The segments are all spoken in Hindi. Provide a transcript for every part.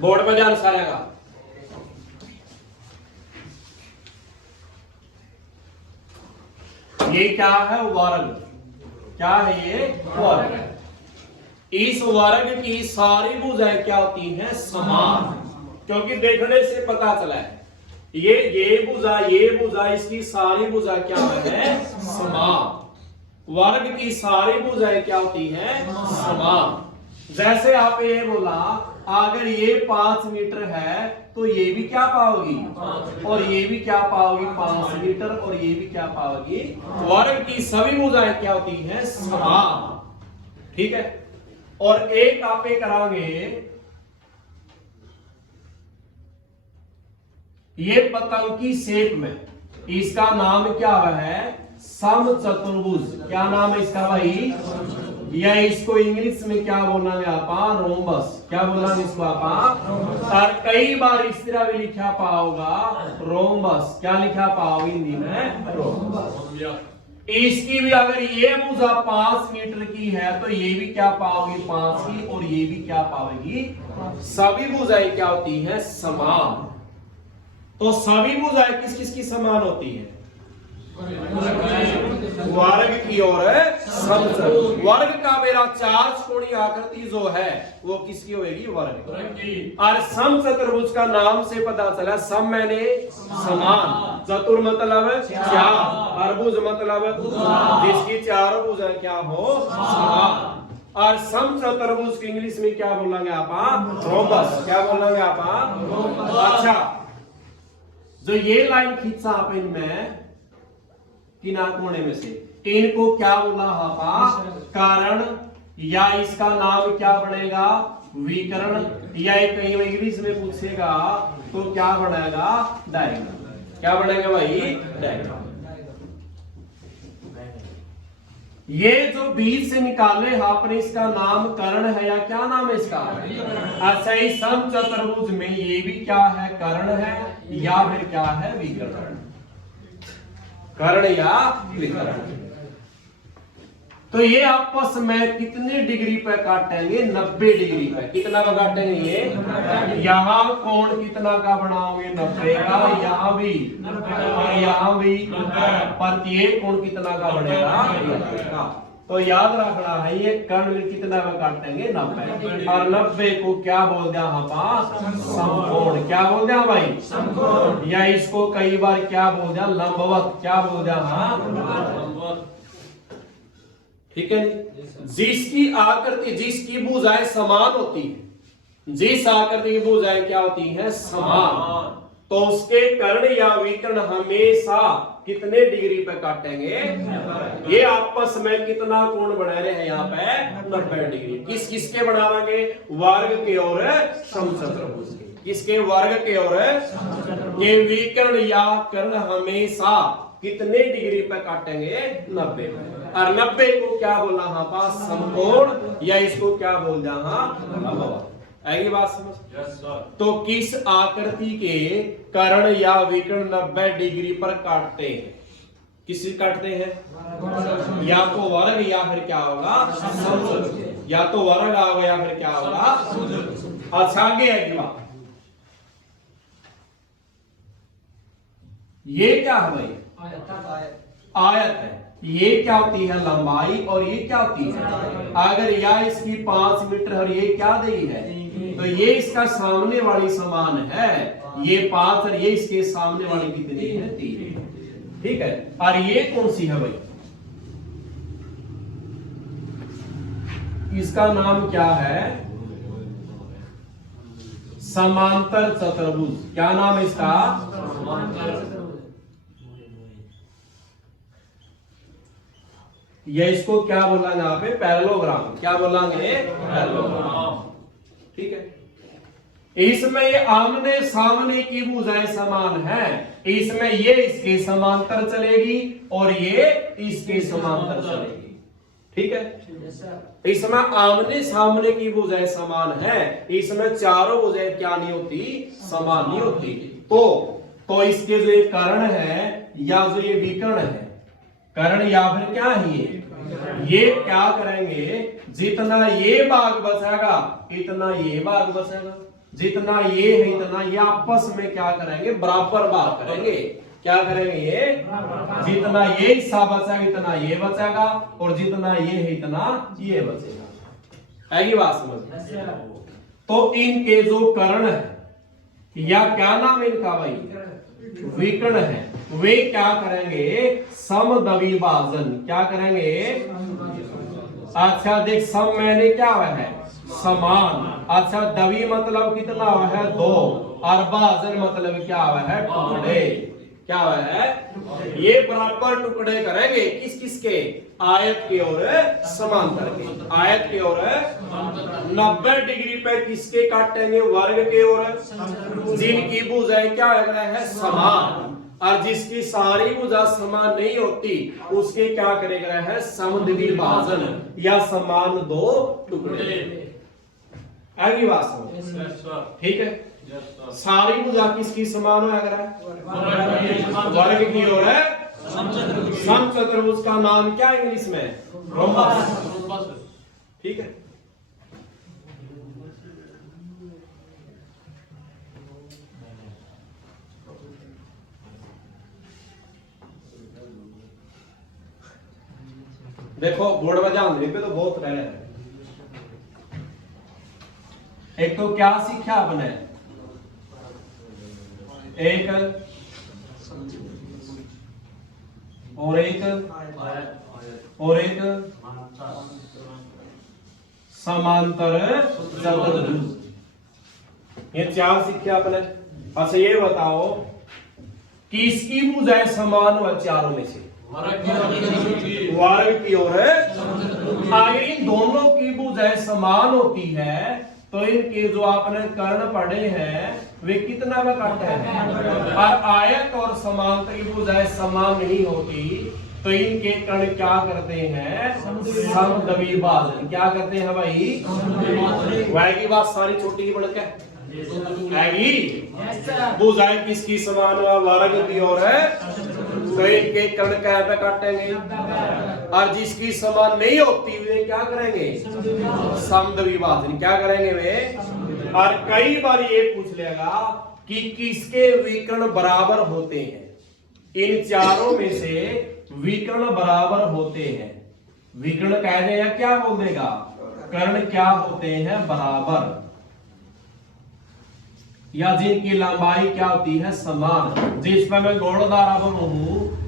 बोर्ड पे ध्यान सारे का। ये क्या है? वर्ग। क्या है ये? वर्ग। इस वर्ग की सारी भुजाएं क्या होती हैं? समान। क्योंकि देखने से पता चला है ये भुजा इसकी सारी भुजा क्या है? समान। वर्ग की सारी भुजाएं क्या होती हैं? समान। जैसे आप ये बोला अगर ये 5 मीटर है तो ये भी क्या पाओगी और ये भी क्या पाओगी? 5 मीटर। और ये भी क्या पाओगी? वर्ग की सभी भुजाएं क्या होती हैं? समान। ठीक है। और एक आप ये कराओगे, ये पतंग की शेप में, इसका नाम क्या है? समचतुर्भुज। क्या नाम है इसका भाई? या इसको इंग्लिश में क्या बोलेंगे आप? रोम्बस। क्या बोलेंगे इसको आप? और कई बार इस तरह भी लिखा पाओगा रोम्बस। क्या लिखा पाओगे हिंदी में? रोम्बस। इसकी भी अगर ये भुजा 5 मीटर की है तो ये भी क्या पाओगे? 5 की। और ये भी क्या पाओगी? सभी भुजाएं क्या होती हैं? समान। तो सभी भुजाएं किस किस की समान होती है? वर्ग की और समचतुर्भुज। वर्ग का मेरा 4 कोणीय आकृति जो है वो किसकी होगी? वर्ग की। और समचतुर्भुज का नाम से पता चला, सम मैंने समान, चतुर मतलब 4, और भुज मतलब जिसकी चारों भुजाएं क्या हो? समान। और समचतुर्भुज की इंग्लिश में क्या बोलेंगे आप? रोम्बस। क्या बोलेंगे आप? अच्छा, जो ये लाइन खींचा आप इनमें किनार कोने में से, इनको क्या बोला आपा? कारण। या इसका नाम क्या बनेगा? विकर्ण। या कहीं इंग्लिश में पूछेगा तो क्या बनेगा? डायग्राम। क्या बनेगा भाई? डायग्राम। ये जो बीच से निकाले आपने, इसका नाम कर्ण है या क्या नाम है इसका? अच्छा, इस समचतुर्भुज में ये भी क्या है? कर्ण है या फिर क्या है? विकर्ण। कर्ण या विकर्ण। तो ये आपस में कितने डिग्री पे काटेंगे? 90 डिग्री पे। कितना का काटेंगे ये? यहाँ कोण कितना का बनाओगे? 90 का। यहाँ भी और यहाँ भी। प्रत्येक कोण कितना का बनेगा? 90 का। तो याद रखना है ये कर्ण कितना का काटेंगे? 90। और 90 को क्या बोल दिया आप? समकोण। क्या बोल दिया भाई? समकोण। या इसको कई बार क्या बोल दिया? लंबवत। क्या बोल दिया? लंबवत। ठीक है। जिसकी आकृति, जिसकी भुजाएं समान होती है, जिस आकृति की भुजाएं क्या होती हैं? समान, तो उसके कर्ण या विकर्ण हमेशा कितने डिग्री पे काटेंगे? ये आपस में कितना कोण बना रहे हैं यहाँ पे? 90 डिग्री। किस किसके बनावेंगे? वर्ग के और समचतुर्भुज के। किसके? वर्ग के और ये विकर्ण या कर्ण हमेशा कितने डिग्री पे काटेंगे? 90 पे। और 90 को क्या बोला? हाँ पास समकोण। या इसको क्या बोल दिया? हाँ, आएगी बात समझ? yes, तो किस आकृति के कर्ण या विकर्ण 90 डिग्री पर काटते हैं? किसी काटते हैं? या तो वर्ग या फिर क्या होगा? समचतुर्भुज। या तो वर्ग होगा या फिर क्या होगा? अच्छा, आगे अगली बात। ये क्या है भाई? आयत है। ये क्या होती है? लंबाई। और ये क्या होती है? अगर या इसकी 5 मीटर और ये क्या देगी है? तो ये इसका सामने वाली समान है, ये 5 और ये इसके सामने वाली कितनी है? 3। ठीक है। और ये कौन सी है भाई? इसका नाम क्या है? समांतर चतुर्भुज। क्या नाम है इसका? ये इसको क्या बोलेंगे आप? पैरेललोग्राम। क्या बोलेंगे? पैरेललोग्राम। ठीक है। इसमें ये आमने सामने की भुजाएं समान है। इसमें ये इसके समांतर चलेगी और ये इसके समांतर चलेगी। ठीक है। इसमें आमने सामने की भुजाएं समान है, इसमें चारों भुजाएं क्या नहीं होती? समान नहीं होती। तो इसके जो ये कर्ण है या जो ये विकर्ण है, कर्ण या फिर क्या है ये क्या करेंगे? जितना ये भाग बचेगा इतना ये भाग बचेगा। जितना ये है इतना ये आपस में क्या करेंगे, बराबर भाग करेंगे। क्या करेंगे, ये जितना ये हिस्सा बचेगा इतना ये बचेगा, और जितना ये है इतना ये बचेगा। है बात समझ? तो इनके जो कर्ण है या क्या नाम है इनका भाई, विकर्ण है, वे क्या करेंगे, समद्विभाजन। क्या करेंगे, अच्छा देख, सम मैंने क्या हुआ है, समान। अच्छा दवी मतलब कितना हुआ है, 2, और भाजन मतलब क्या हुआ है, टुकड़े। क्या हुआ है, ये बराबर टुकड़े करेंगे किस किस के, आयत के और समांतर के। आयत के और 90 डिग्री पे किसके काटेंगे, वर्ग के और, जिनकी भुजाएं क्या है, समान, और जिसकी सारी भुजा समान नहीं होती उसके क्या करेगा है, समद्विभाजन या समान 2 टुकड़े। आगे बात समझ, ठीक है। सारी भुजा किसकी समान हो, वर्ग की ओर है, समचतुर्भुज का नाम क्या है इंग्लिश में, रोम्बस। ठीक है। देखो बोर्ड बजाने पे तो बहुत रहे हैं। एक तो क्या सीखा आपने, एक और एक समांतर चतुर्भुज, ये 4 सीखे आपने। अच्छा ये बताओ किसकी भुजाएं समान हुआ चारों में से, वर्ग की ओर है। अगर इन दोनों की भुजाएं समान होती है तो इनके जो आपने कर्ण पढ़े हैं वे कितना में काटते हैं, और आयत और समांतर की भुजाएं समान नहीं होती तो इनके कर्ण क्या करते हैं, समद्विभाजन। क्या करते हैं भाई, वह की बात सारी छोटी की बढ़ के भुजाएं किसकी समान हुआ, वर्ग की ओर है, तो इनके कर्ण क्या पे काटेंगे, और जिसकी समान नहीं होती वे क्या करेंगे, समद्विभाजन। क्या करेंगे वे, और कई बार ये पूछ लेगा कि किसके विकर्ण बराबर होते हैं। इन चारों में से विकर्ण बराबर होते हैं, विकर्ण कह दे या क्या बोल देगा, कर्ण क्या होते हैं, बराबर, या जिनकी लंबाई क्या होती है, समान। जिसमें मैं गोलदार हूं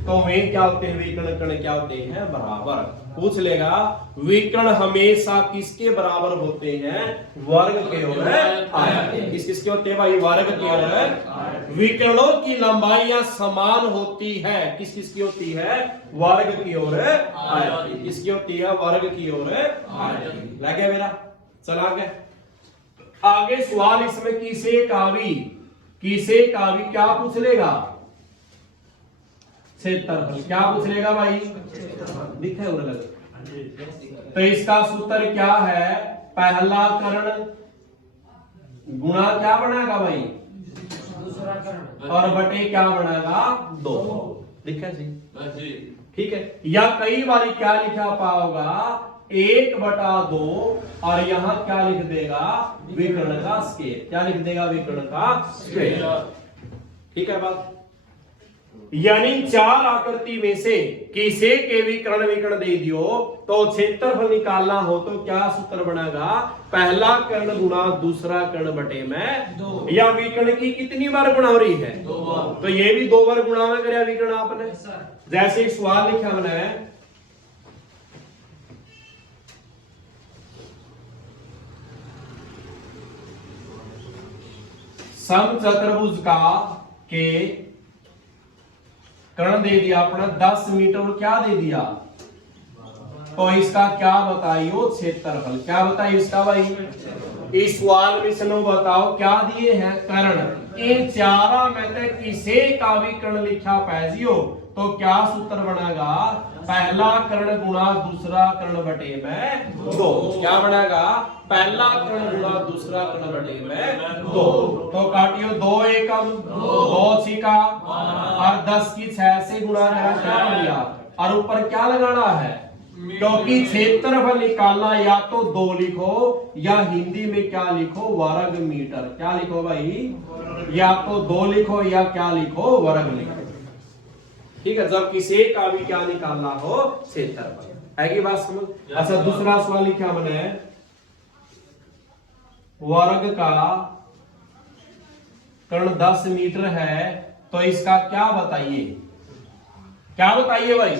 तो वे क्या होते हैं, विकर्ण कर्ण क्या होते हैं, बराबर। पूछ लेगा विकर्ण हमेशा किसके बराबर होते हैं, वर्ग के और आयत। किस किसके होते हैं भाई, वर्ग के और। विकर्णों की लंबाइयां समान होती है, किस किसकी होती है, वर्ग की ओर आयत। किसकी होती है, वर्ग की ओर आयत। लगे मेरा, चला गया आगे सवाल। इसमें किसे का भी क्या पूछ लेगा, क्षेत्रफल। क्या पूछ लेगा भाई, दिखे उन्हें लगे। तो इसका सूत्र क्या है, पहला कर्ण गुणा क्या बनेगा भाई, दूसरा कर्ण, और बटे क्या बनेगा, 2। दिखा जी, ठीक है। या कई बार क्या लिखा पाओगा, 1/2, और यहां क्या लिख देगा, विकर्ण का स्केल। क्या लिख देगा, विकर्ण का स्केल। ठीक है बात। यानी 4 आकृति में से किसी के भी विकर्ण दे दियो तो क्षेत्रफल निकालना हो तो क्या सूत्र बनेगा, पहला कर्ण गुणा दूसरा कर्ण बटे में 2। या विकर्ण की कितनी बार गुणा हो रही है, 2 बार। तो ये भी 2 बार गुणा में करे विकर्ण आपने। जैसे एक सवाल लिखा मैंने, समचतुर्भुज का के कर्ण दे दिया अपना 10 मीटर, क्या दे दिया, तो इसका क्या बताइयो, क्षेत्रफल। क्या बताइए इसका भाई, इस सवाल में सुनो, बताओ क्या दिए हैं, कर्ण। इन चारों में से किसी का भी कर्ण लिखा पैजियो तो क्या सूत्र बनेगा, पहला कर्ण गुणा दूसरा कर्ण बटे में 2। क्या बनेगा, पहला कर्ण गुणा दूसरा कर्ण बटे में 2। तो काटियो 2 एकम 2 छिका, और 10 की 6 से गुणा करा, क्या बढ़िया, और ऊपर क्या लगाना है, क्योंकि क्षेत्रफल निकालना या तो 2 लिखो या हिंदी में क्या लिखो, वर्ग मीटर। क्या लिखो भाई, या तो 2 लिखो या क्या लिखो, वर्ग लिखो। ठीक है, जब किसी का भी क्या निकालना हो, क्षेत्रफल। है कि बात समझ। अच्छा, दूसरा सवाल क्या बने, वर्ग का कर्ण 10 मीटर है तो इसका क्या बताइए, क्या बताइए भाई,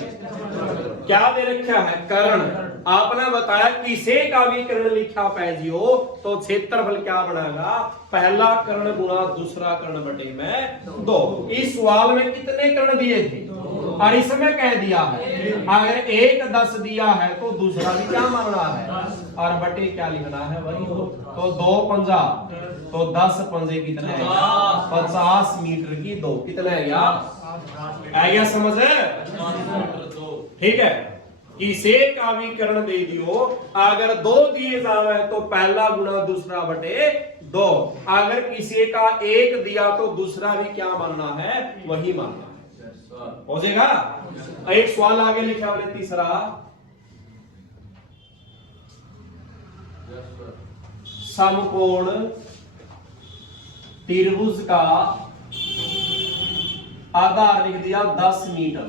क्या दे रखा है, कर्ण। आपने बताया किसी का भी कर्ण लिखा पैजियो तो क्षेत्रफल क्या बनेगा, पहला कर्ण गुना दूसरा कर्ण बटे में 2। इस सवाल में कितने कर्ण दिए थे, और इसमें कह दिया है अगर एक 10 दिया है तो दूसरा भी क्या मानना है, और बटे क्या लिखना है वही हो। तो 2 पंजा तो 10 पंजे कितने है, 50 मीटर की 2 कितने है, आ गया समझ है। ठीक है, किसी का भी कर्ण दे दियो, अगर 2 दिए जावे तो पहला गुना दूसरा बटे 2। अगर किसी का 1 दिया तो दूसरा भी क्या मानना है, वही मानना है। हो जाएगा। एक सवाल आगे लिखा हमने तीसरा, समकोण त्रिभुज का आधार लिख दिया 10 मीटर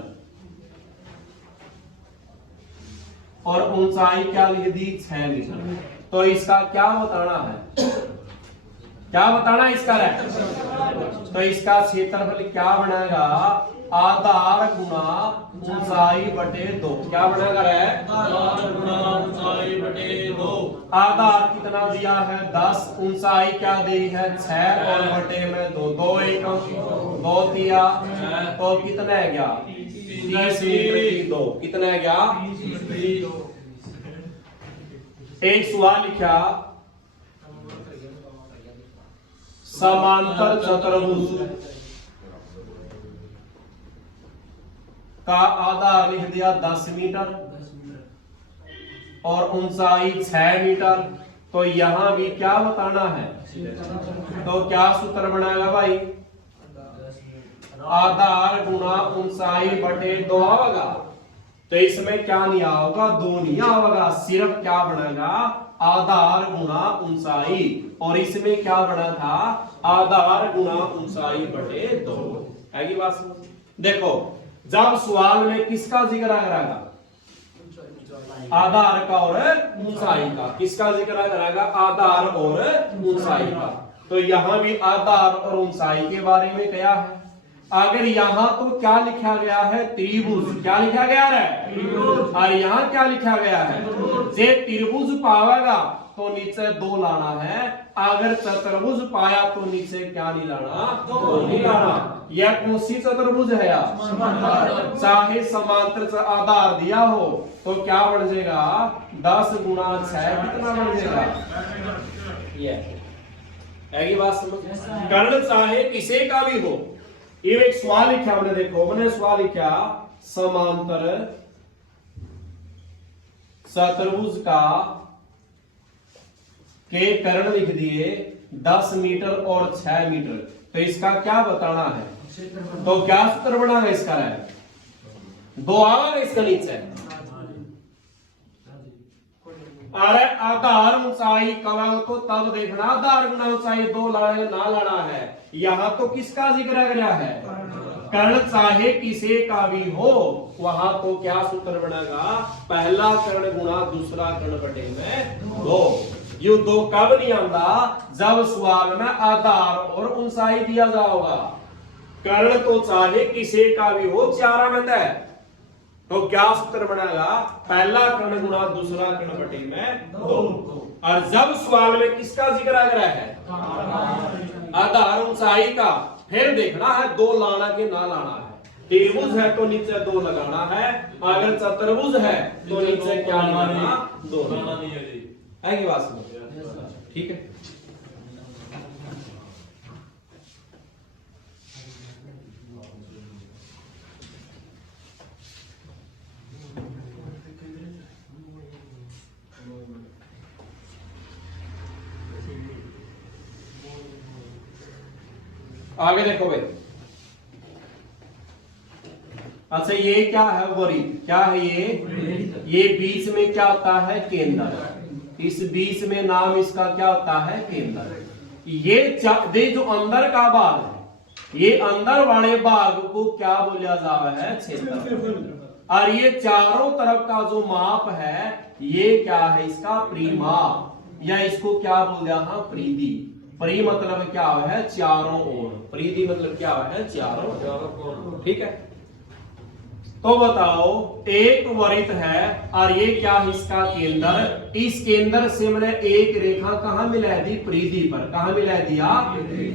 और ऊंचाई क्या लिख दी 6 मीटर। तो इसका क्या बताना है, क्या बताना है इसका है? तो इसका क्षेत्रफल क्या बनेगा, आधार गुना ऊंचाई बटे 2। क्या बनेगा रे, आधार गुना ऊंचाई बटे 2। आधार कितना दिया है 10, ऊंचाई क्या दी है 6 और बटे में 2। 2 एकम 2 दिया तो कितना है गया 30 मीटर की 2 कितना है गया। एक सवाल लिखा, समांतर चतुर्भुज का आधार लिख दिया 10 मीटर और ऊंचाई 6 मीटर। तो यहां भी क्या बताना है, तो क्या सूत्र बनाएगा भाई, आधार गुना ऊंचाई बटे 2 आवेगा। तो इसमें क्या नहीं आएगा, 2 नहीं आवेगा, सिर्फ क्या बनेगा आधार गुना ऊंचाई, और इसमें क्या बना था आधार गुना ऊंचाई बटे 2। आगे बात समझ। देखो जब सवाल में किसका जिक्र करेगा, आधार का और ऊंचाई का, किसका जिक्र करेगा, आधार और ऊंचाई का। तो यहां भी आधार और ऊंचाई के बारे में क्या है। अगर यहां तो क्या लिखा गया है त्रिभुज, क्या लिखा गया है त्रिभुज, और यहां क्या लिखा गया है, जे त्रिभुज पावेगा तो नीचे 2 लाना है, अगर चतुर्भुज पाया तो नीचे क्या नहीं लाना, 2 नहीं लाना। यह कौन सी चतुर्भुज है यार, चाहे समांतर आधार दिया हो तो क्या बन जाएगा 10 गुना 6 कितना बन जाएगा, ये बात समझ। कर्ण चाहे किसी का भी हो। ये एक सवाल लिखा हमने, देखो मैंने सवाल लिखा, समांतर चतुर्भुज का के कर्ण लिख दिए 10 मीटर और 6 मीटर। तो इसका क्या बताना है, तो क्या सूत्र बना है इसका, है 2 आवेगा इसका नीचे। अरे आधार ऊंचाई कब तो तब देखना, आधार गुना ऊंचाई 2 लाना ना लाना है। यहां तो किसका जिक्र गया है, कर्ण चाहे किसी का भी हो, वहां तो क्या सूत्र बनेगा, पहला कर्ण गुना दूसरा कर्ण बटे में 2। ये 2 कब नहीं आंदा, जब सवाल में आधार और ऊंचाई दिया जाएगा। कर्ण तो चाहे किसी का भी हो, 4 में तय, तो क्या सूत्र बनेगा, पहला कर्ण गुना दूसरा कर्ण बटे में 2। और जब सवाल में किसका जिक्र आ रहा है, आधार ऊंचाई का, फिर देखना है 2 लाना के ना लाना है। त्रिभुज है तो नीचे 2 लगाना है, अगर चतुर्भुज है तो नीचे क्या लगाना, 2 लगाना है कि बात समझ। ठीक है, आगे देखो भाई, अच्छा ये क्या है? वृत्त। क्या है ये बीच में क्या होता है? केंद्र। इस बीच में नाम इसका क्या होता है? केंद्र। ये जो अंदर का भाग है, ये अंदर वाले भाग को क्या बोला जाता है? क्षेत्रफल। और ये चारों तरफ का जो माप है, ये क्या है? इसका परिमाप, या इसको क्या बोल दिया? हाँ, परिधि। परि मतलब क्या है? चारों ओर। परिधि मतलब क्या है? चारों ओर। ठीक है, तो बताओ एक वृत्त है और ये क्या है? इसका केंद्र। इस केंद्र से मैंने एक रेखा कहां मिला दी? परिधि पर। कहां मिला दिया?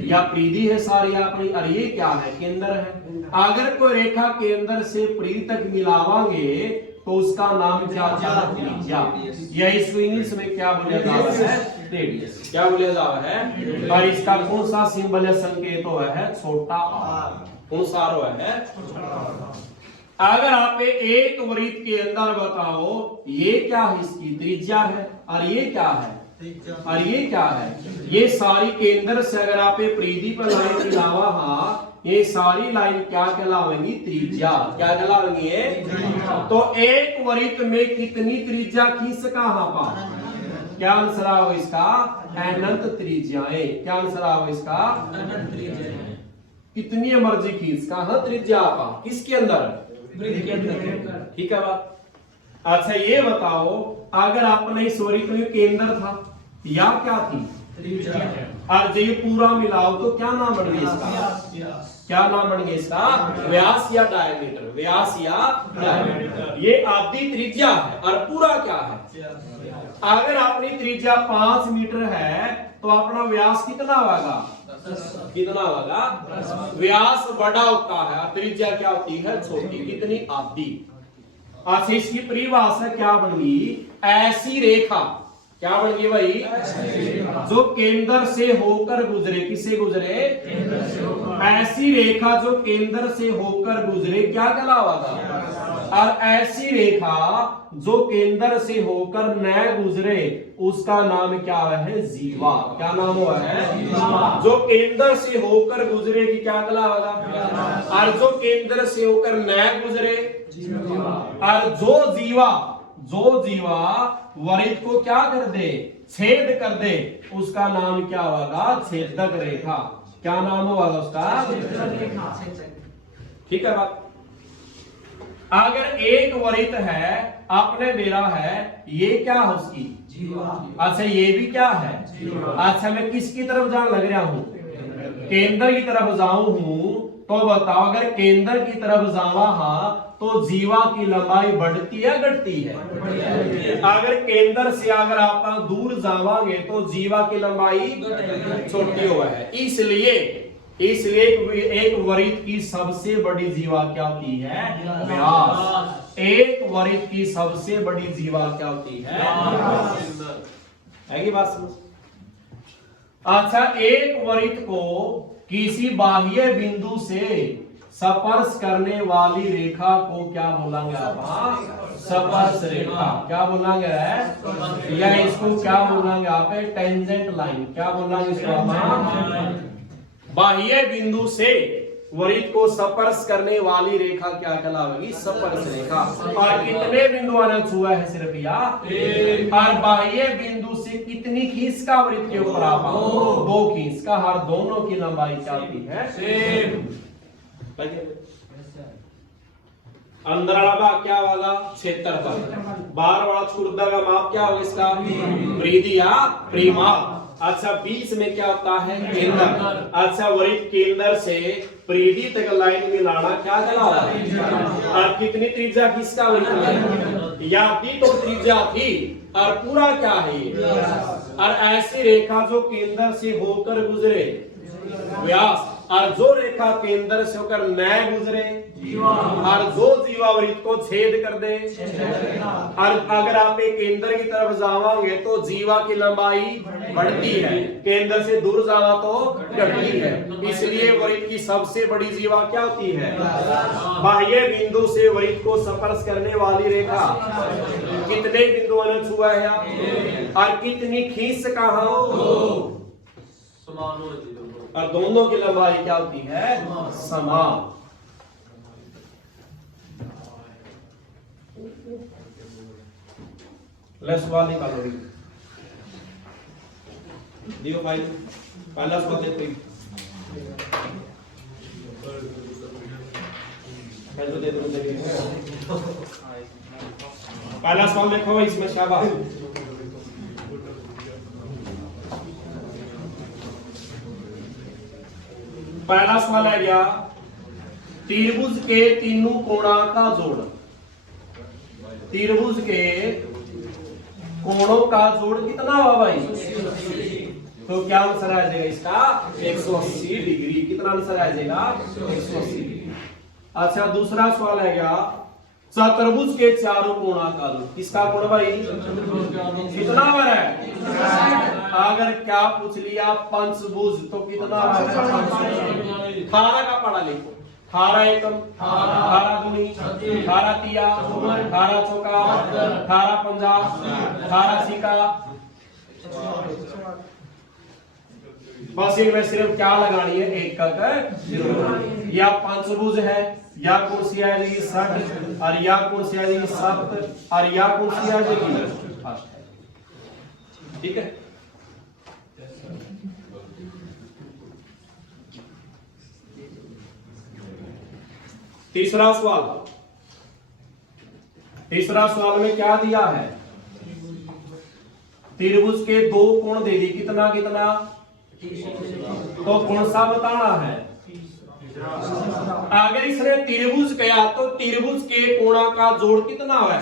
या परिधि है सारी अपनी, और ये क्या है? केंद्र है। अगर कोई रेखा केंद्र से परिधि तक मिलावांगे तो उसका नाम क्या होता है? त्रिज्या। या इसको इंग्लिश में क्या बोला जाता है? रेडियस। क्या बोला जाता है? और इसका कौन सा सिंबल या संकेत हुआ है? छोटा r। कौन सा हुआ है? अगर आप एक वृत्त के अंदर बताओ, ये क्या है? इसकी त्रिज्या है। और ये क्या है? और ये क्या है? ये सारी केंद्र से अगर आप परिधि पर लाइन के अलावा, हाँ, ये सारी लाइन क्या कहलाएंगी? त्रिज्या। क्या कहलाएंगी? तो एक वृत्त में कितनी त्रिज्या खींच सका? हाँ पा। क्या आंसर होगा इसका? अनंत त्रिज्याएं। क्या आंसर होगा इसका? अनंत त्रिज्याएं। कितनी मर्जी खींच का, हाँ, त्रिज्या पा। किसके अंदर? ठीक है बात। अच्छा ये बताओ, अगर आपने इस वृत्त में केंद्र था, या क्या थी? और जो ये पूरा मिलाओ तो क्या नाम बन गया इसका? क्या नाम बन गया इसका? व्यास या डायमीटर। व्यास या डायमीटर। ये आधी त्रिज्या है और पूरा क्या है? अगर अपनी त्रिज्या 5 मीटर है तो अपना व्यास कितना होगा? कितना होगा? व्यास बड़ा होता है और त्रिज्या क्या होती है? छोटी। कितनी? आधी। अच्छा इसकी परिभाषा क्या बन गई? ऐसी रेखा। क्या बन गई भाई? जो केंद्र से होकर गुजरे। किससे गुजरे? ऐसी रेखा जो केंद्र से होकर गुजरे क्या कहलावा? और ऐसी रेखा जो केंद्र से होकर न गुजरे उसका नाम क्या है? जीवा। क्या नाम हुआ है? जो केंद्र से होकर गुजरेगी क्या कहलावा? और जो केंद्र से होकर न गुजरे, और जो जीवा वृत्त को क्या कर दे? छेद कर दे, उसका नाम क्या होगा? छेदक रेखा। क्या नाम होगा उसका? ठीक है बात। अगर एक वृत्त है, आपने मेरा है, ये क्या है उसकी? अच्छा ये भी क्या है? अच्छा मैं किसकी तरफ जाने लग रहा हूं? केंद्र की तरफ जाऊं हूं, तो बताओ अगर केंद्र की तरफ जावा हा तो जीवा की लंबाई बढ़ती है घटती है? अगर केंद्र से अगर आप दूर जावांगे तो जीवा की लंबाई छोटी हुआ है। इसलिए एक वृत्त की सबसे बड़ी जीवा क्या होती है? व्यास। एक वृत्त की सबसे बड़ी जीवा क्या होती है? है बात समझ? अच्छा एक वृत्त को किसी बाह्य बिंदु से स्पर्श करने वाली रेखा को क्या बोलेंगे आप? स्पर्श रेखा। क्या बोलेंगे? या इसको क्या बोलेंगे आप? Tangent line. क्या बोलेंगे इसको? बाह्य बिंदु से वृत्त को स्पर्श करने वाली रेखा क्या कहलाएगी? स्पर्श रेखा। और कितने बिंदुओं ने छुआ है? सिर्फ या और बाह्य बिंदु से कितनी खींच का वृत्त के ऊपर आप? 2 खींच का। हर दोनों की लंबाई क्या होती है? सेम। अंदर वाला भाग क्या होगा? क्षेत्रफल। बाहर वाला छुड़दा का माप क्या होगा इसका? परिधि या परिमाप। अच्छा बीच में क्या होता है? केंद्र। अच्छा वृत्त केंद्र से परिधि तक लाइन में लाना क्या कहलाता? और कितनी त्रिज्या किसका वृत्त में? या दी तो त्रिज्या थी और पूरा क्या है? और ऐसी रेखा जो केंद्र से होकर गुजरे व्यास, और जो रेखा केंद्र से होकर न गुजरे, और जो जीवा वृत्त को छेद कर दे। और अगर आप केंद्र की तरफ जावांगे तो जीवा की लंबाई बढ़ती है, केंद्र से दूर जावा तो घटती है। इसलिए वृत्त की सबसे बड़ी जीवा क्या होती है? बाह्य बिंदु से वृत्त को स्पर्श करने वाली रेखा कितने बिंदुओं ने छुआ है? और कितनी खींच कहां? और दोनों की लंबाई क्या होती है? समान। ले सवाल निकालो भी दियो भाई। पहला सवाल देखो पहला सवाल देखो इसमें शाबाश। पहला सवाल है क्या, त्रिभुज के तीनों कोणों का जोड़, त्रिभुज के कोणों का जोड़ कितना हुआ भाई? तो क्या आंसर आ जाएगा इसका? 180 डिग्री। कितना आंसर आ जाएगा? 180 डिग्री। अच्छा दूसरा सवाल है क्या, चतुर्भुज के चारों कोणों का जोड़, किसका कोण भाई? कितना बार है? अगर क्या पूछ लिया पंचभुज तो कितना बार है? 18 का पढ़ा लिखो। 18 एकम, 18 दूनी, 18 तिया, 18 चौका, 18 पंजा, 18 सिक्का। बस इनमें सिर्फ क्या लगानी है? एक का या पंचभुज है, या कुर्सी आ जाएगी 60, और या कुर्सी आ जाएगी 7, और या कुर्सी आ जाएगी 8। ठीक है। तीसरा सवाल, तीसरा सवाल में क्या दिया है? त्रिभुज के दो कोण दे दी, कितना कितना? तो कौन सा बताना है? अगर इसने त्रिभुज कहा तो त्रिभुज के कोणों का जोड़ कितना है?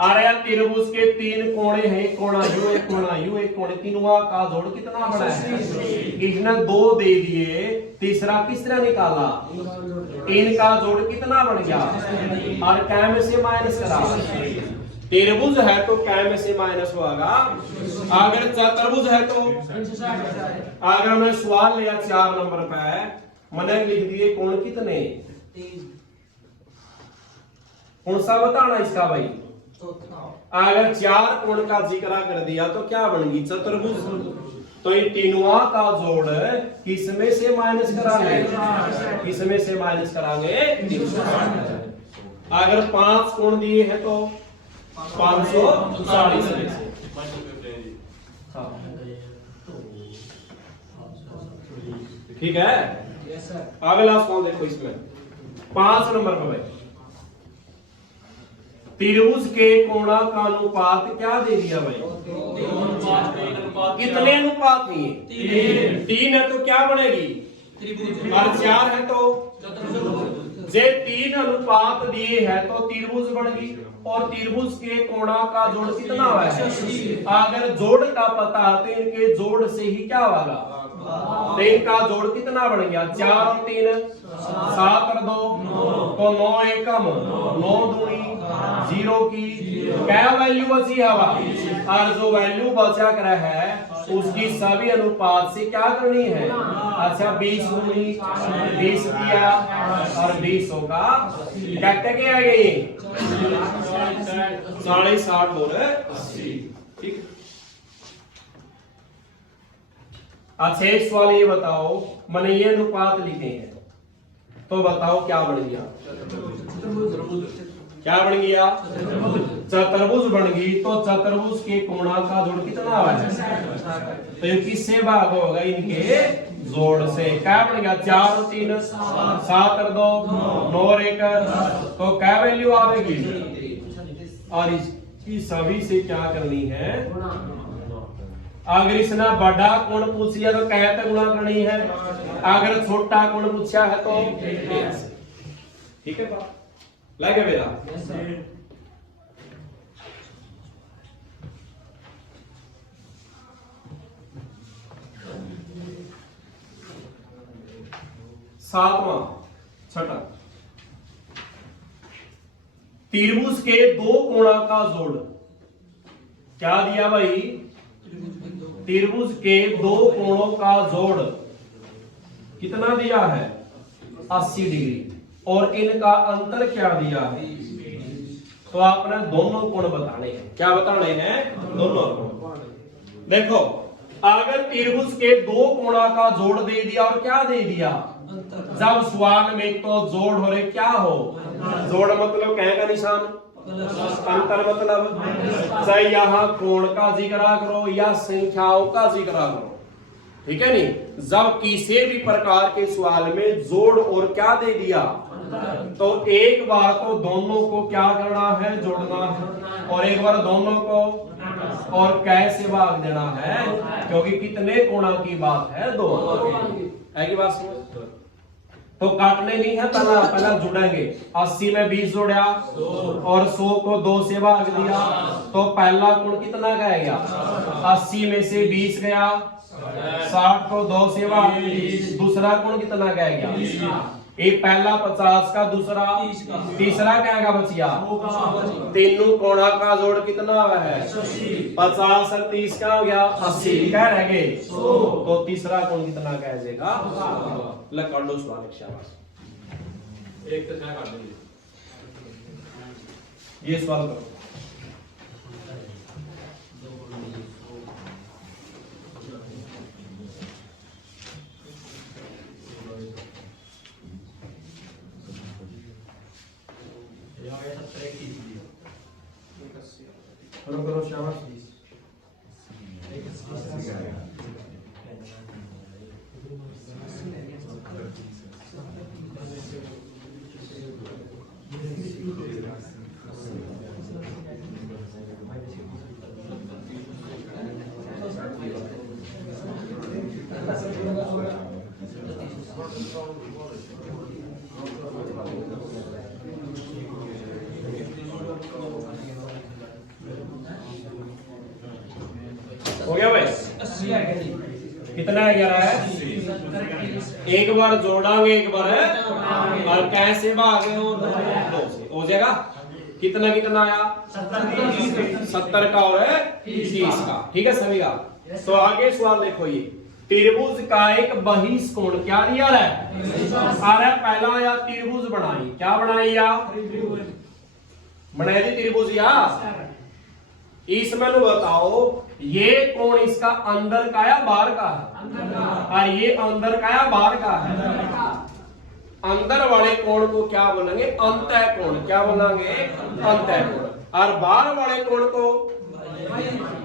अरे त्रिभुज के तीन कोणे हैं, कोणा यू एक कोणा यू एक कोण, तीनों का जोड़ कितना बड़ा है? इसने 2 दे दिए, तीसरा किसने निकाला? इनका जोड़ कितना बन गया? और क्या में से माइनस करा? त्रिभुज है तो क्या में से माइनस होगा? अगर चतुर्भुज है तो अगर मैं सवाल लिया 4 नंबर पे, मैंने लिख दिए कोण कितने, कौन सा बताना इसका भाई? अगर 4 कोण का जिक्र कर दिया तो क्या बनेगी? चतुर्भुज। तो इन तीनों का जोड़ किसमें से माइनस करांगे? किसमें से माइनस करांगे? अगर 5 कोण दिए हैं तो 540 में से। ठीक है। अगला सवाल देखो इसमें 5 नंबर पर भाई, त्रिभुज के कोणों का अनुपात क्या दे दिया भाई? कितने अनुपात है? 3 है तो क्या बनेगी? और 4 है तो जे 3 अनुपात दिए है तो त्रिभुज बन गई। और त्रिभुज के कोणों का जोड़ कितना है? अगर जोड़ का पता तो इनके जोड़ से ही क्या होगा? तो इनका जोड़ कितना बन गया? 4 और 3 7 और 2 तो 9 एकम, 9 दूनी 0 की क्या वैल्यू बची हवा? और जो वैल्यू बचा कर है उसकी सभी अनुपात से क्या करनी है? अच्छा 20 दूनी 20 किया और 20 होगा क्या क्या आ गई? 60 और 80। ठीक। अच्छा एक सवाल ये बताओ, मैंने ये अनुपात लिखे हैं तो बताओ क्या बन गया? क्या बन गया? चतुर्भुज बन गई। तो चतुर्भुज के कोणों का जोड़ कितना है? तो ये किससे भाग होगा? इनके जोड़ से। क्या बन गया? 4 और 3 7 और 2 9 और 1 तो क्या वैल्यू आएगी? और इसकी सभी से क्या करनी है? अगर इसने बड़ा कोण पूछिया तो कहते गुणा करनी है, अगर छोटा कोण पूछा है तो ठीक है बात लगे मेरा। सातवां छठा, त्रिभुज के दो कोणों का जोड़ क्या दिया भाई? त्रिभुज के दो कोणों का जोड़ कितना दिया है? 80 डिग्री। और इनका अंतर क्या दिया है? तो आपने दोनों कोण बताने हैं। क्या बताने हैं? दोनों कोण। देखो अगर त्रिभुज के दो कोणों का जोड़ दे दिया और क्या दे दिया? जब सवाल में तो जोड़ हो रहे क्या हो? जोड़ मतलब कह का निशान अंतर मतलब चाहे यहाँ कोण का जिक्र करो या संख्याओं का जिक्र करो, ठीक है नहीं। जब किसी भी प्रकार के सवाल में जोड़ और क्या दे दिया, तो एक बार तो दोनों को क्या करना है, जोड़ना है, और एक बार दोनों को और कैसे भाग देना है, क्योंकि कितने कोणा की बात है, दो है की बात समझ। तो काटने नहीं है, पहला जुड़ेंगे। 80 में 20 जोड़ा और 100 को 2 से भाग दिया, तो पहला कोण कितना का गया, 80 में से 20 गया, 60 को 2 से भाग, दूसरा कोण कितना का गया, एक पहला 50 का, दूसरा तीसरा क्या का बचिया, तीनों कोणा का जोड़ कितना है, 50 और 30 का हो गया 80, क्या रह गए, तो तीसरा कोण कितना कह देगा, कर लो सवाल। शाबाश, एक तो क्या कर देंगे, ये सवाल करो। करो शाबाश। हो गया भाई, कितना है, 11 है। एक बार जोड़ांगे, एक बार है, और कैसे भागे हो, 2 से हो जाएगा। कितना कितना आया, 70 का और 30 का, ठीक है सभी का। तो आगे सवाल देखो, ये त्रिभुज का एक बहिष्कोण क्या दिया है, अरे पहला या त्रिभुज बनाई, क्या बनाई या बनाई थी त्रिभुज या। इसमें बताओ ये कोण इसका अंदर का या बाहर का है, और ये अंदर का या बाहर का है। अंदर वाले कोण को क्या बोलेंगे, अंतः कोण, क्या बोलेंगे, अंतः कोण। और बाहर वाले कोण को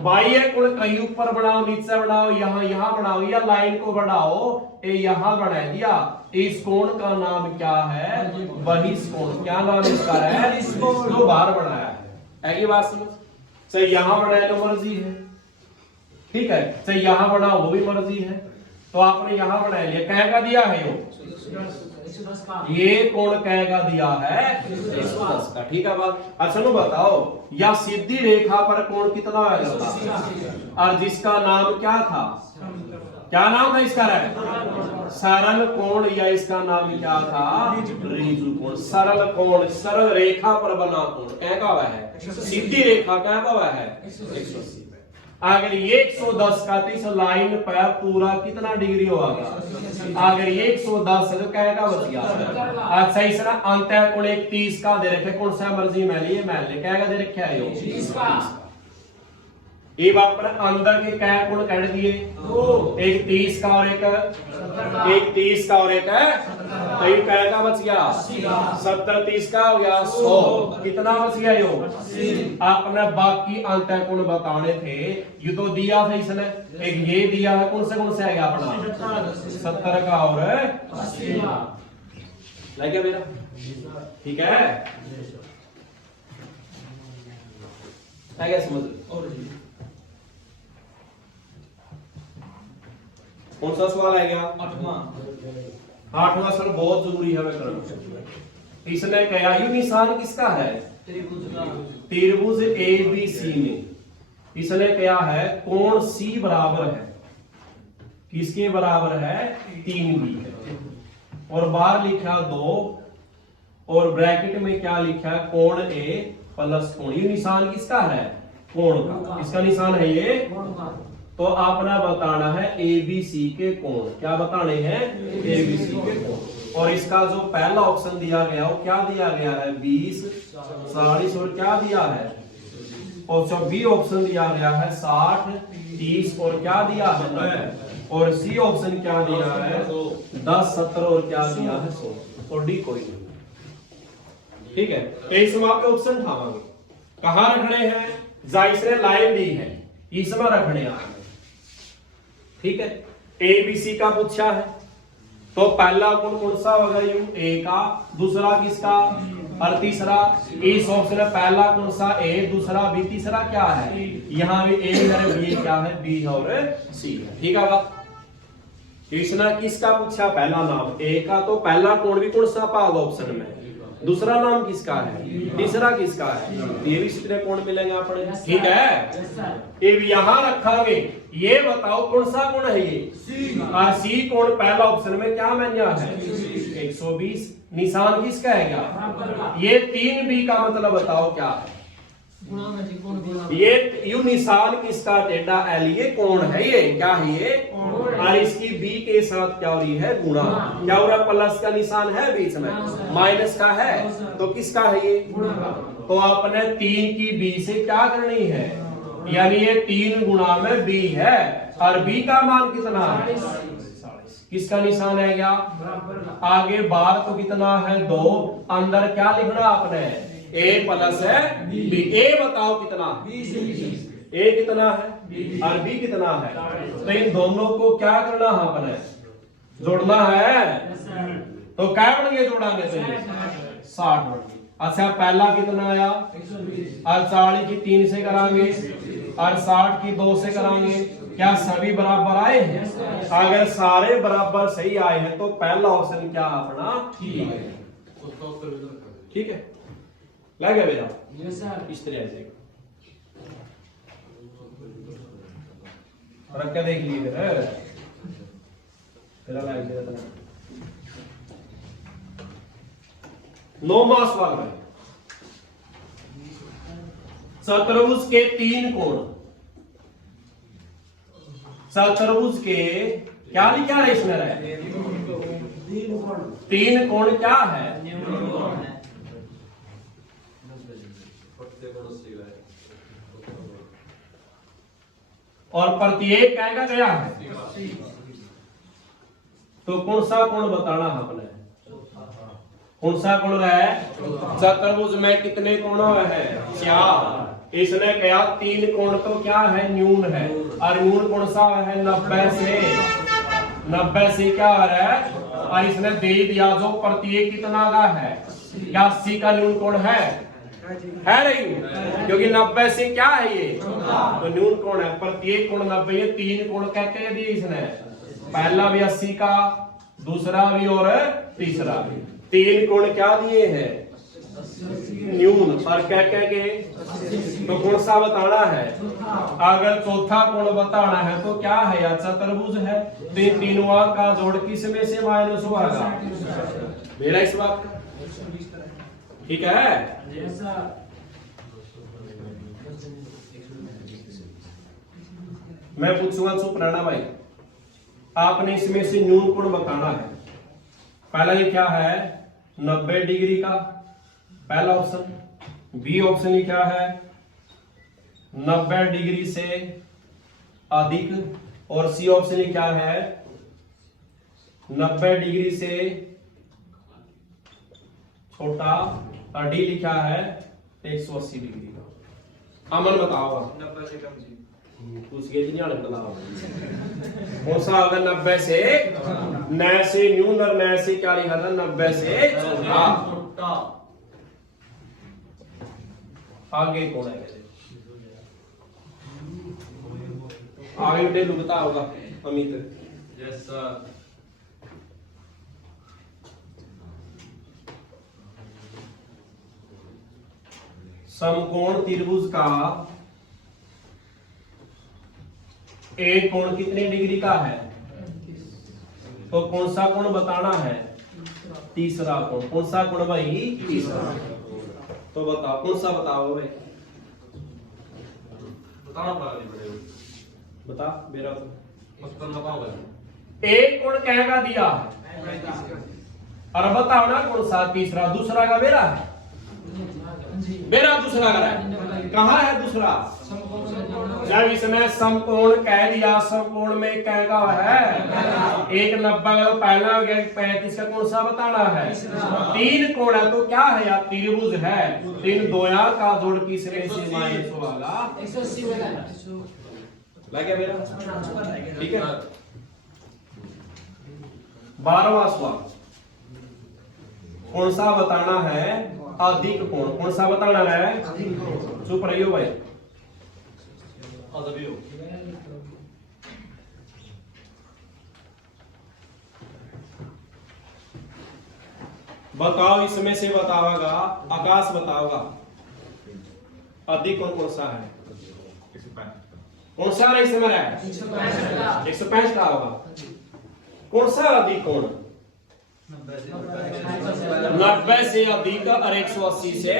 बाह्य कोण, कहीं ऊपर बनाओ, नीचे बनाओ, यहाँ बनाओ, या लाइन को बढ़ाओ, ये यहाँ बना दिया। इस कोण का नाम क्या है, बहिष्कोण। क्या नाम इसका है, जो बाहर बनाया है। ये बात समझ। चाहे यहाँ बनाए तो मर्जी है, ठीक है, चाहे यहाँ बनाओ वो भी मर्जी है। तो आपने यहाँ बना लिया, क्या का दिया है ये कोण क्या का दिया है, 110 का, ठीक है बात। अच्छा लो बताओ, या सीधी रेखा पर कोण कितना आएगा, और जिसका नाम क्या था, क्या नाम था इसका, सरल कोण, या इसका नाम क्या था, ऋजु कोण। सरल कोण, सरल रेखा पर बना कोण क्या का हुआ है, सीधी रेखा क्या का हुआ है, 180। अगर ये 110 का, तो इस लाइन पर पूरा कितना डिग्री होगा, अगर ये 110 है तो क्या का बच गया। अच्छा इस ना अंतः कोण एक 30 का दे रखे, कौन सा मर्जी मैं लिए मैं ले, क्या का दे रखा है, 30 का। ये बात पर अंदर के क्या कोण काट दिए, एक 30 का और एक 30 का और एक है, तो ये क्या का बच गया, 70 30 का हो गया 100, कितना बच गया यो। आपने बाकी अंतः कोण बताने थे, ये तो दिया था इसने, एक ये दिया है, कौन से आएगा अपना 70 का और 80 लग गया मेरा, ठीक है, समझ। कौन सा सवाल आ गया, 8वां सर बहुत जरूरी है करना। इसने कहा यू निशान किसका है, त्रिभुज ABC में इसने कहा है कोण C बराबर है, किसके बराबर है, 3B है, और बाहर लिखा 2, और ब्रैकेट में क्या लिखा है, कोण A प्लस कोण। ये निशान किसका है, कोण का, इसका निशान है ये। तो आपने बताना है ABC के कोण, क्या बताने हैं, ABC के कोण। और इसका जो पहला ऑप्शन दिया गया वो क्या दिया गया है, 20 40, और क्या दिया है, और जो बी ऑप्शन दिया गया है 60 30, और क्या दिया है 9, और सी ऑप्शन क्या दिया है 10 70, और क्या दिया है 100, और डी कोई नहीं। ठीक है, इसमें आपके ऑप्शन ठावांगे कहां रखने हैं, जाइस ने लाइन दी है इसमें रखने आए, ठीक है। ए बी सी का पूछा है तो पहला गुण कौन सा होगा, यू ए का, दूसरा किसका और तीसरा, इस ऑप्शन में पहला कौन सा ए, दूसरा बी, तीसरा क्या है, यहां भी ए और बी क्या है, बी और सी है, ठीक है बात। इसने किसका पूछा, पहला नाम ए का, तो पहला कोण भी कौन सा पाओगे ऑप्शन में, दूसरा नाम किसका है, तीसरा किसका है, ये भी कितने कोण मिलेंगे अपने, ठीक है। ये यहाँ रखांगे, ये बताओ कौन सा कोण है ये, और सी कोण पहला ऑप्शन में क्या बन है 120, निशान किसका है क्या, ये 3b का मतलब बताओ क्या है, ये यू निशान किसका, टेढ़ा एल, ये कोण है, ये क्या है ये, और इसकी बी के साथ क्या हो रही है, गुणा, क्या हो रहा है, प्लस का निशान है बीच में, माइनस का है, तो किसका है ये, तो आपने 3 की बी से क्या करनी है, यानी ये 3 गुणा में बी है, और बी का मान कितना है, किसका निशान है क्या, आगे बार तो कितना है 2, अंदर क्या लिखना आपने, ए प्लस है बी, ए बताओ कितना, ए कितना है और बी कितना है, तो इन दोनों को क्या करना है अपने, जोड़ना है, तो क्या बन गया जोड़ांगे तो 60 बन गई। अच्छा पहला कितना आया, और 40 की 3 से करांगे और 60 की 2 से करांगे, क्या सभी बराबर आए हैं, अगर सारे बराबर सही आए हैं तो पहला ऑप्शन क्या अपना ठीक है, ठीक है, लगे बेटा, यस सर, इस तरह से रख के देख लीजिए फिर लाइक दे देना। 9वां सवाल है, चतुर्भुज के 3 कोण, चतुर्भुज के क्या लिखा है इसमें रहे, 3 कोण क्या है, और प्रत्येक क्या गया है, तो कौन सा कोण बताना है अपने, कौन सा कोण है, चतुर्भुज में कितने कोण है, 4, इसने कहा 3 कोण तो क्या है, न्यून है, और न्यून कौन सा है, 90 से क्या है, और इसने दे दिया जो प्रत्येक कितना का है, 80 का न्यून कोण है नहीं, क्योंकि 90 से क्या है ये, तो न्यून कोण है, प्रत्येक कोण 90, ये 3 कोण क्या कह दिए इसने, पहला भी 80 का, दूसरा भी और तीसरा भी, 3 कोण क्या दिए हैं, न्यून, और क्या कह के, तो कौन सा बताना है, अगर चौथा कोण बताना है तो क्या है, या चतुर्भुज है, तो इन तीनों का जोड़ किस में से माइनस होगा, मेरा इस बात का, ठीक है। मैं पूछूंगा चुप रहना भाई, आपने इसमें से न्यून कोण बताना है, पहला ये क्या है 90 डिग्री का, पहला ऑप्शन, बी ऑप्शन ये क्या है 90 डिग्री से अधिक, और सी ऑप्शन ये क्या है 90 डिग्री से छोटा, और डी लिखा है 180 डिग्री का। अमन बताओ 90 से कम, पूछ के नहीं बताओ कौन सा होगा, 90 से न से न्यून, और न से क्या लिखा था 90 से छोटा, आगे कौन है, आगे डेलू बताओगा अमित, यस सर, समकोण त्रिभुज का एक कोण कितने डिग्री का है, तो कौन सा कोण बताना है, तीसरा कोण, कौन सा कोण भाई, तीसरा, तो बताओ कौन सा बताओ भाई, बताना पड़ेगा, बता मेरा बताओ, एक कोण कहेगा दिया और बताओ ना कौन सा, तीसरा, दूसरा का मेरा है, मेरा दूसरा का है, कहाँ है दूसरा, जब इसने समकोण कह दिया, समकोण में क्या का है 190 पहला हो गया 35 का कौन सा बताना है? तीन कोण है तो क्या है यार त्रिभुज है। तीन दोया का जोड़ किसमें से माइनस होगा 180 लग गया मेरा, ठीक है। 12वां सवाल कौन सा बताना है? अधिक कोण। कौन सा बताना है? चुप रहियो भाई। बताओ इसमें से बताओगा, आकाश बताओगा अधिक कोण कौन सा है? कौन सा नहीं समझ रहा है? 165 का होगा। कौन सा अधिक कोण? 90 से अधिक और 180 से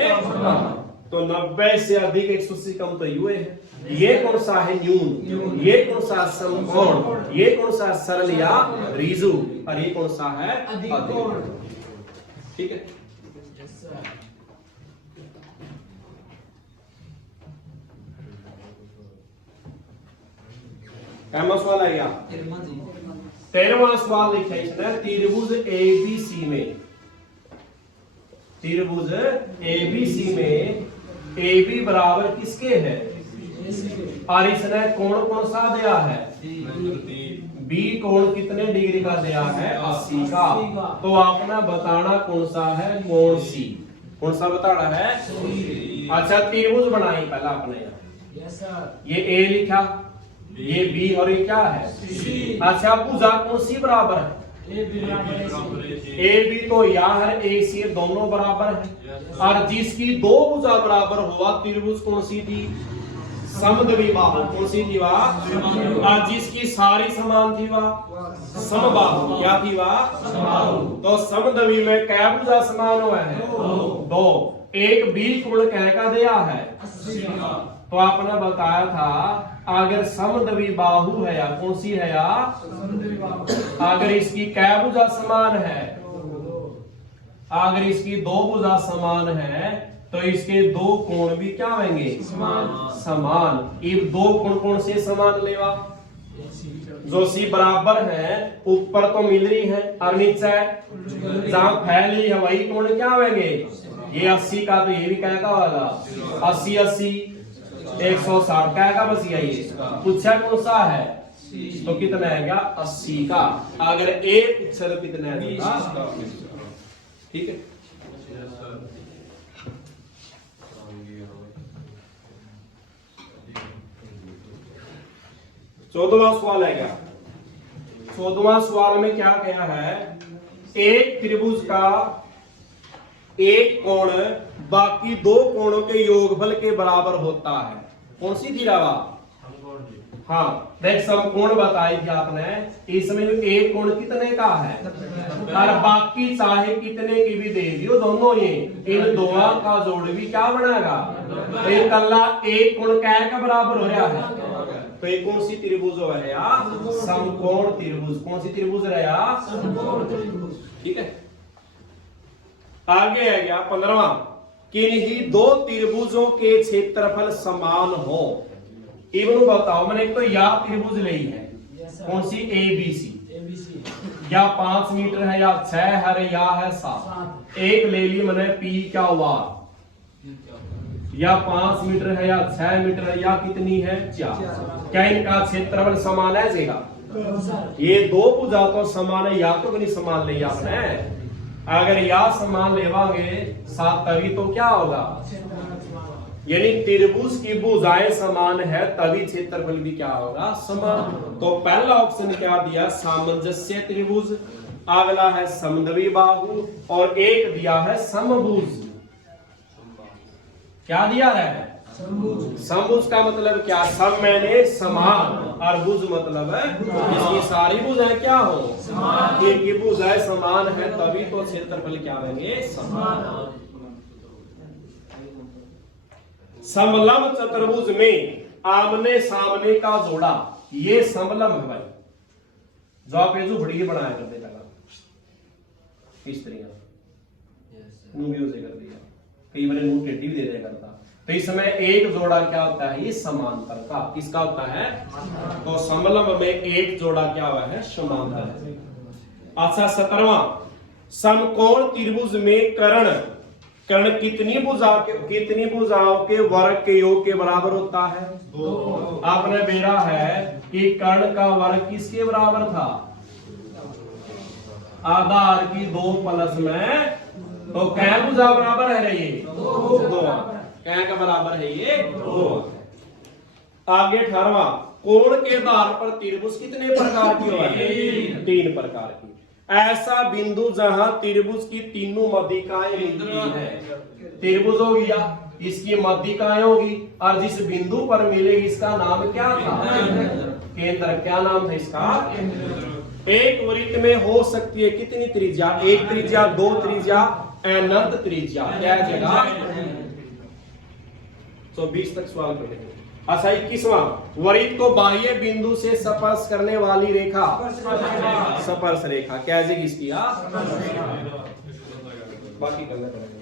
तो 90 से अधिक 180 कम तो ये है। ये कौन सा है? न्यून। ये कौन सा समकोण? ये कौन सा सरल या ऋजु? और ये कौन सा है? अधिक। ठीक है। सवाल आ गया 13वां सवाल लिखा है इसने त्रिभुज एबीसी में, त्रिभुज एबीसी में AB बराबर किसके है? और इसने कोण कौन सा दिया है? B कोण कितने डिग्री का दिया है? 80 का। तो आपने बताना कौन सा है? कोण C। कौन सा बताना है? अच्छा त्रिभुज बनाई पहला आपने यहाँ, ये A लिखा, ये B और ये क्या है? C। अच्छा भुजा कौन सी बराबर है? ए बी तो या है AC दोनों बराबर है। और जिसकी दो भुजा बराबर हुआ त्रिभुज कौन सी थी? समद्वि बाहु। कौन सी थी वह? और जिसकी सारी समान थी वह समबाहु। क्या थी वह? तो समद्वि में क्या भुजा समान हुआ है? दो। एक B कोण कह का दिया है 80 का। तो आपने बताया था अगर समद्वि बाहु है या कौन सी है या अगर इसकी कै भुजा समान है, अगर इसकी दो भुजा समान है तो इसके दो कोण भी क्या होंगे? समान। इब दो कोण कौन से समान लेवा? जो सी बराबर है ऊपर तो मिल रही है और नीचे जहां फैली है वही कोण क्या होंगे? ये 80 का तो ये भी क्या का होगा 80 80 160 का आएगा बस यही पूछा कौन सा है तो कितना आएगा 80 का। अगर A पूछा तो कितना आएगा? ठीक है। चौदहवां सवाल आएगा। 14वां सवाल में क्या कहा है? एक त्रिभुज का एक कोण बाकी दो कोणों के योगफल के बराबर होता है। कौन सी थी रावा? हाँ देख समकोण बताई थी आपने। इसमें एक कोण कितने का है और बाकी चाहे कितने की भी दे दियो दोनों ये इन दोनों का जोड़ भी क्या बनाएगा? तो ये कल्ला एक कोण क्या का बराबर हो रहा है? तो ये कौन सी त्रिभुज हो रहा है? समकोण त्रिभुज। कौन सी त्रिभुज रहा? समकोण त्रिभुज। ठीक है। आगे आ गया 15वां। किन्हीं दो त्रिभुजों के क्षेत्रफल समान हो। इवन बताओ मैंने एक तो या त्रिभुज ली है कौन सी? ABC या 5 मीटर है या 6 है या है 7। एक ले ली मैंने P क्या हुआ या 5 मीटर है या 6 मीटर है या कितनी है 4। क्या इनका क्षेत्रफल समान है? जेगा ये दो भुजा तो समान है या तो नहीं समान ले आपने? अगर या समान लेवांगे 7 तभी तो क्या होगा? यानी त्रिभुज की भुजाएं समान है तभी क्षेत्रफल भी क्या होगा? समान। तो पहला ऑप्शन क्या दिया? सामंजस्य त्रिभुज। अगला है समद्वि बाहु और एक दिया है समभुज। क्या दिया है? समभुज का मतलब क्या? सम मैंने समान और भुज मतलब है इसकी सारी भुजाएं क्या हो? समान। इनकी भुजाएं समान है तभी तो क्षेत्रफल क्या होंगे? समान। समलंब चतुर्भुज में आमने सामने का जोड़ा ये समलंब है भाई। जो आप ये जो बड़ी बनाया करते लगा इस तरह से कर दिया, कई बार टेढ़ी भी दे दिया करता तो इसमें एक जोड़ा क्या होता है, ये समांतर का, किसका होता है, तो समलंब में एक जोड़ा क्या हुआ है, समांतर। अच्छा 17वां, समकोण त्रिभुज में कर्ण कितनी भुजाओं के वर्ग के योग के बराबर होता है, आपने बेरा है कि कर्ण का वर्ग किसके बराबर था, आधार की 2 प्लस में, तो क्या भुजा बराबर है ये 2, क्या का बराबर है ये 2। आगे 18वां, कोण के आधार पर त्रिभुज कितने प्रकार की होती है, 3 प्रकार की। ऐसा बिंदु जहां त्रिभुज की तीनों मध्यिकाएं मिलती है, त्रिभुज हो गया, इसकी मध्यिकाएं होगी, और जिस बिंदु पर मिलेगी इसका नाम क्या था, केंद्र। क्या नाम था इसका, एक वृत्त में हो सकती है कितनी त्रिज्या, 1 त्रिज्या, 2 त्रिज्या, अनंत त्रिज्या, क्या जगह। तो 20 तक सवाल करेंगे। अच्छा 21वां, वृत्त को बाह्य बिंदु से स्पर्श करने वाली रेखा, स्पर्श रेखा, कैसे किसकी, बाकी करना पड़ेगा।